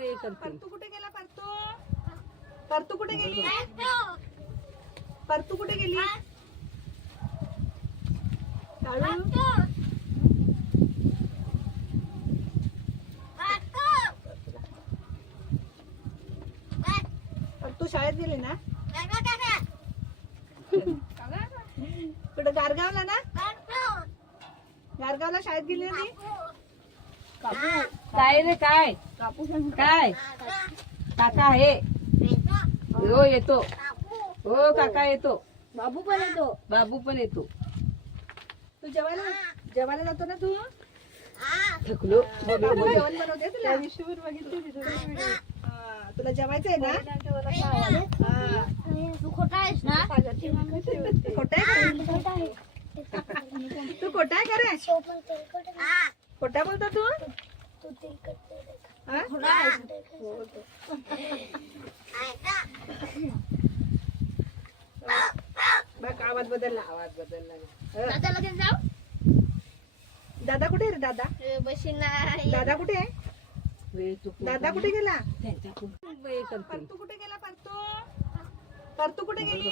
हे परतू कुठे गेला परतू? परतू कुठे गेली? परतू कुठे गेली? काळू? परतू शाळेत गेली ना? कुठे गारगावला ना? गारगावला शाळेत गेली ना ती काय रे काय? काय? काका आहे. हो येतो. हो काका येतो. बाबू पण येतो. बाबू पण येतो. तू जेवायला जेवायला जातो ना तू? थकलो. बाबू जेवण बनवते तुला? हा, तुला जेवायचंय ना? हा. तू खोटा आहेस ना? खोटं आहे? तू खोटा आहे का रे? खोटा बोलतो तू? हा? बघ आवाज बदलला आवाज बदलला. हं. दादा लगेच जाऊ? दादा कुठे आहे रे दादा? बशीन नाही दादा कुठे आहे. दादा कुठे गेला? परतू कुठे गेला परतू? परतू कुठे गेली?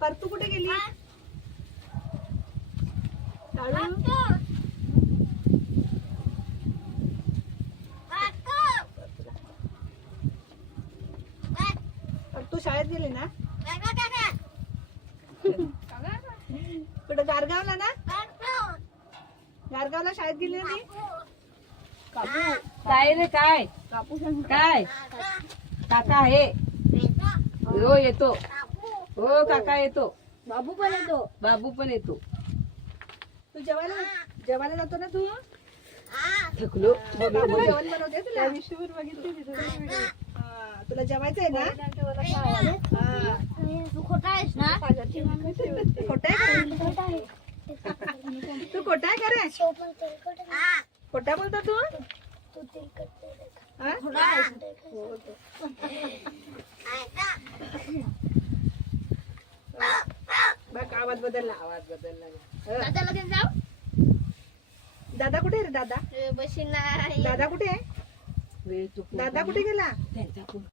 परतू. कुठे गेली? काळू परतू शाळेत गेली ना? कुठे गारगावला ना? गारगावला शाळेत गेली ना ती काय रे काय? काय? काका आहे. हो येतो. हो काका येतो. बाबू पण येतो. बाबू पण येतो. तू जेवायला जेवायला जातो ना तू? थकलो. तुला? हा, तुला जेवायचंय ना? हा. तू खोटा आहेस ना? खोटं आहे? तू खोटा आहे का रे? खोटा बोलतो तू? हा? बघ आवाज बदलला आवाज बदलला. दादा लगेच जाऊ? दादा कुठे आहे रे दादा? बशीन दादा कुठे आहे. दादा कुठे गेला?